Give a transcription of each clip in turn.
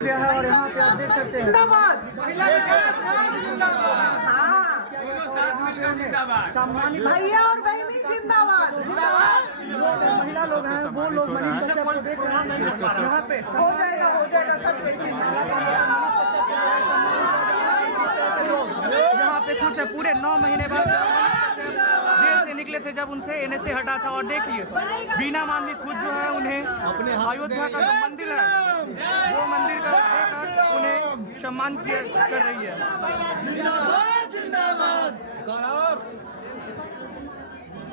है और यहाँ पे आप देख सकते हैं सम्मानित भैया और बहनी जिंदाबाद। महिला लोग हैं, वो लोग मनीष कश्यप को देख रहे हैं यहाँ पे। हो जाएगा सब यहाँ पे कुछ पूरे 9 महीने बाद जेल से निकले थे जब उनसे एनएसए हटा था। और देखिए बीना मांझी खुद जो है उन्हें अपने अयोध्या का जो मंदिर है वो मंदिर का देकर उन्हें सम्मान कर रही है।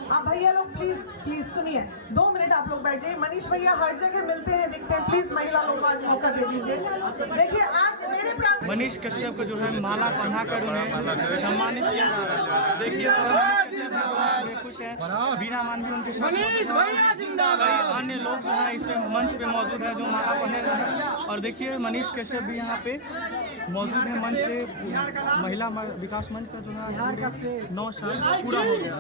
हाँ भैया लोग प्लीज सुनिए, 2 मिनट आप लोग बैठ जाइए। मनीष भैया हर जगह मिलते हैं, दिखते हैं, प्लीज महिला लोग आज मौका दे दीजिए। देखिए आज मेरे प्रांत मनीष कश्यप को जो है माला पहनाकर उन्हें सम्मानित किया जा रहा है। देखिए खुश है, बीना मांझी उनके साथ कई अन्य लोग जो है इस पे मंच पे मौजूद है जो माला पहने हुए हैं। और देखिए मनीष कश्यप भी यहाँ पे मौजूद है मंच पे। महिला विकास मंच का जो है 9 साल पूरा हो गया।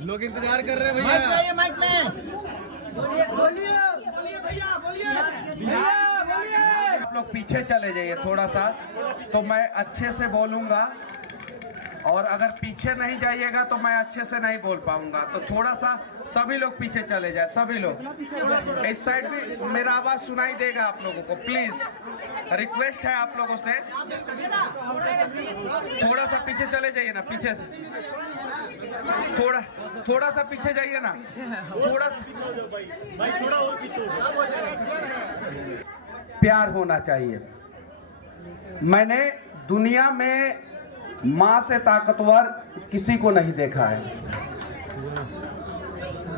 लोग इंतजार कर रहे हैं भैया। माइक में आप लोग पीछे चले जाइए थोड़ा सा, तो मैं अच्छे से बोलूंगा। और अगर पीछे नहीं जाइएगा तो मैं अच्छे से नहीं बोल पाऊंगा। तो थोड़ा सा सभी लोग पीछे चले जाए, सभी लोग इस साइड भी मेरा आवाज सुनाई देगा आप लोगों को। प्लीज रिक्वेस्ट है आप लोगों से, थोड़ा सा पीछे चले जाइए ना, पीछे से थोड़ा सा पीछे जाइए ना, थोड़ा और पीछे। प्यार होना चाहिए। मैंने दुनिया में माँ से ताकतवर किसी को नहीं देखा है।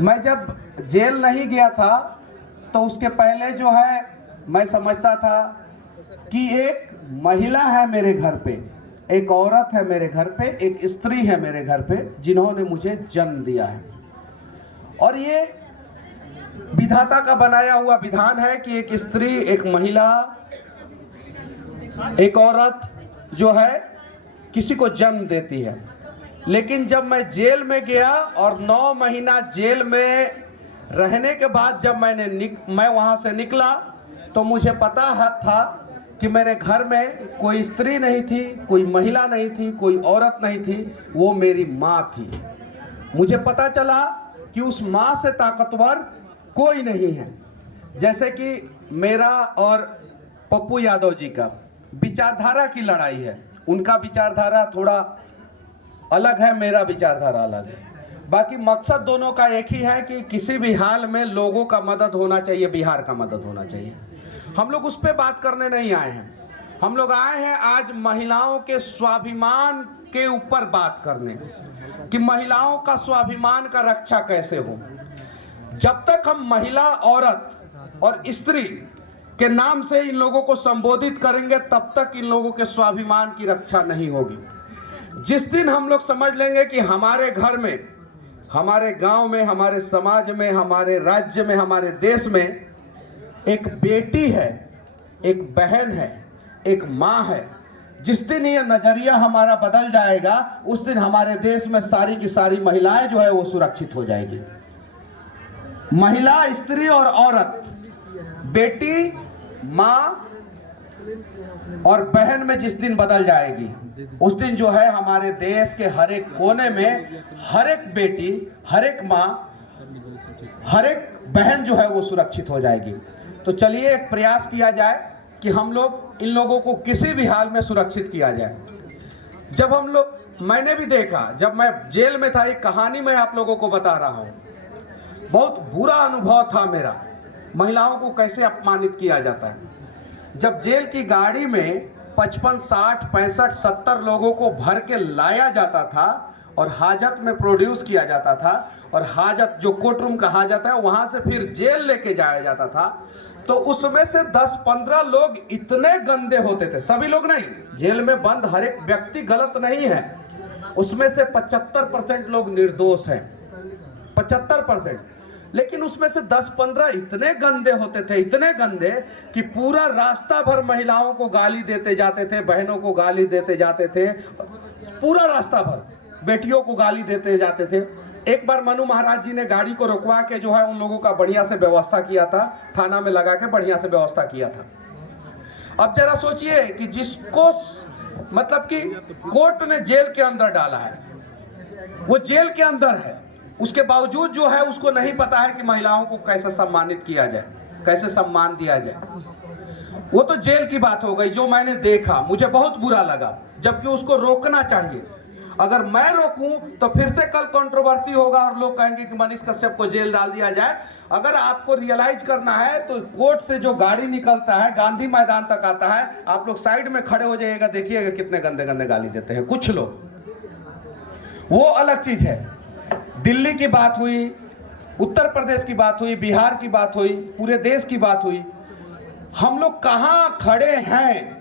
मैं जब जेल नहीं गया था तो उसके पहले जो है मैं समझता था कि एक महिला है मेरे घर पे, एक औरत है मेरे घर पे, एक स्त्री है मेरे घर पे जिन्होंने मुझे जन्म दिया है। और ये विधाता का बनाया हुआ विधान है कि एक स्त्री, एक महिला, एक औरत जो है किसी को जन्म देती है। लेकिन जब मैं जेल में गया और 9 महीना जेल में रहने के बाद जब मैं वहां से निकला तो मुझे पता था कि मेरे घर में कोई स्त्री नहीं थी, कोई महिला नहीं थी, कोई औरत नहीं थी, वो मेरी माँ थी। मुझे पता चला कि उस माँ से ताकतवर कोई नहीं है। जैसे कि मेरा और पप्पू यादव जी का विचारधारा की लड़ाई है। उनका विचारधारा थोड़ा अलग है, मेरा विचारधारा अलग है। बाकी मकसद दोनों का एक ही है कि किसी भी हाल में लोगों का मदद होना चाहिए, बिहार का मदद होना चाहिए। हम लोग उस पर बात करने नहीं आए हैं। हम लोग आए हैं आज महिलाओं के स्वाभिमान के ऊपर बात करने कि महिलाओं का स्वाभिमान का रक्षा कैसे हो। जब तक हम महिला, औरत और स्त्री के नाम से इन लोगों को संबोधित करेंगे तब तक इन लोगों के स्वाभिमान की रक्षा नहीं होगी। जिस दिन हम लोग समझ लेंगे कि हमारे घर में, हमारे गांव में, हमारे समाज में, हमारे राज्य में, हमारे देश में एक बेटी है, एक बहन है, एक माँ है, जिस दिन ये नजरिया हमारा बदल जाएगा उस दिन हमारे देश में सारी की सारी महिलाएं जो है वो सुरक्षित हो जाएगी। महिला, स्त्री और औरत, बेटी, माँ और बहन में जिस दिन बदल जाएगी उस दिन जो है हमारे देश के हर एक कोने में हर एक बेटी, हर एक माँ, हर एक बहन जो है वो सुरक्षित हो जाएगी। तो चलिए एक प्रयास किया जाए कि हम लोग इन लोगों को किसी भी हाल में सुरक्षित किया जाए। जब हम लोग, मैंने भी देखा जब मैं जेल में था, एक कहानी मैं आप लोगों को बता रहा हूँ। बहुत बुरा अनुभव था मेरा, महिलाओं को कैसे अपमानित किया जाता है। जब जेल की गाड़ी में 55, 60, 65, 70 लोगों को भर के लाया जाता था और हाजत में प्रोड्यूस किया जाता था, और हाजत जो कोर्ट रूम का हाजत है वहां से फिर जेल लेके जाया जाता था, तो उसमें से 10-15 लोग इतने गंदे होते थे। सभी लोग नहीं, जेल में बंद हर एक व्यक्ति गलत नहीं है, उसमें से 75% लोग निर्दोष हैं, 75%। लेकिन उसमें से 10-15 इतने गंदे होते थे, इतने गंदे कि पूरा रास्ता भर महिलाओं को गाली देते जाते थे, बहनों को गाली देते जाते थे, पूरा रास्ता भर बेटियों को गाली देते जाते थे। एक बार मनु महाराज जी ने गाड़ी को रुकवा के जो है उन लोगों का बढ़िया से व्यवस्था किया था, थाना में लगा के बढ़िया से व्यवस्था किया था। अब जरा सोचिए कि जिसको मतलब कि कोर्ट ने जेल के अंदर डाला है, वो जेल के अंदर है, उसके बावजूद जो है उसको नहीं पता है कि महिलाओं को कैसे सम्मानित किया जाए, कैसे सम्मान दिया जाए। वो तो जेल की बात हो गई, जो मैंने देखा मुझे बहुत बुरा लगा, जबकि उसको रोकना चाहिए। अगर मैं रोकूं तो फिर से कल कंट्रोवर्सी होगा और लोग कहेंगे कि मनीष कश्यप को जेल डाल दिया जाए। अगर आपको रियलाइज करना है तो कोर्ट से जो गाड़ी निकलता है गांधी मैदान तक आता है, आप लोग साइड में खड़े हो जाइएगा, देखिएगा कितने गंदे गंदे गाली देते हैं कुछ लोग। वो अलग चीज है। दिल्ली की बात हुई, उत्तर प्रदेश की बात हुई, बिहार की बात हुई, पूरे देश की बात हुई। हम लोग कहां खड़े हैं?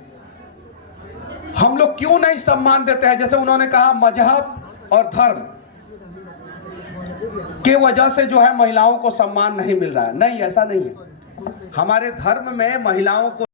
हम लोग क्यों नहीं सम्मान देते हैं? जैसे उन्होंने कहा मजहब और धर्म के वजह से जो है महिलाओं को सम्मान नहीं मिल रहा है। नहीं, ऐसा नहीं है। हमारे धर्म में महिलाओं को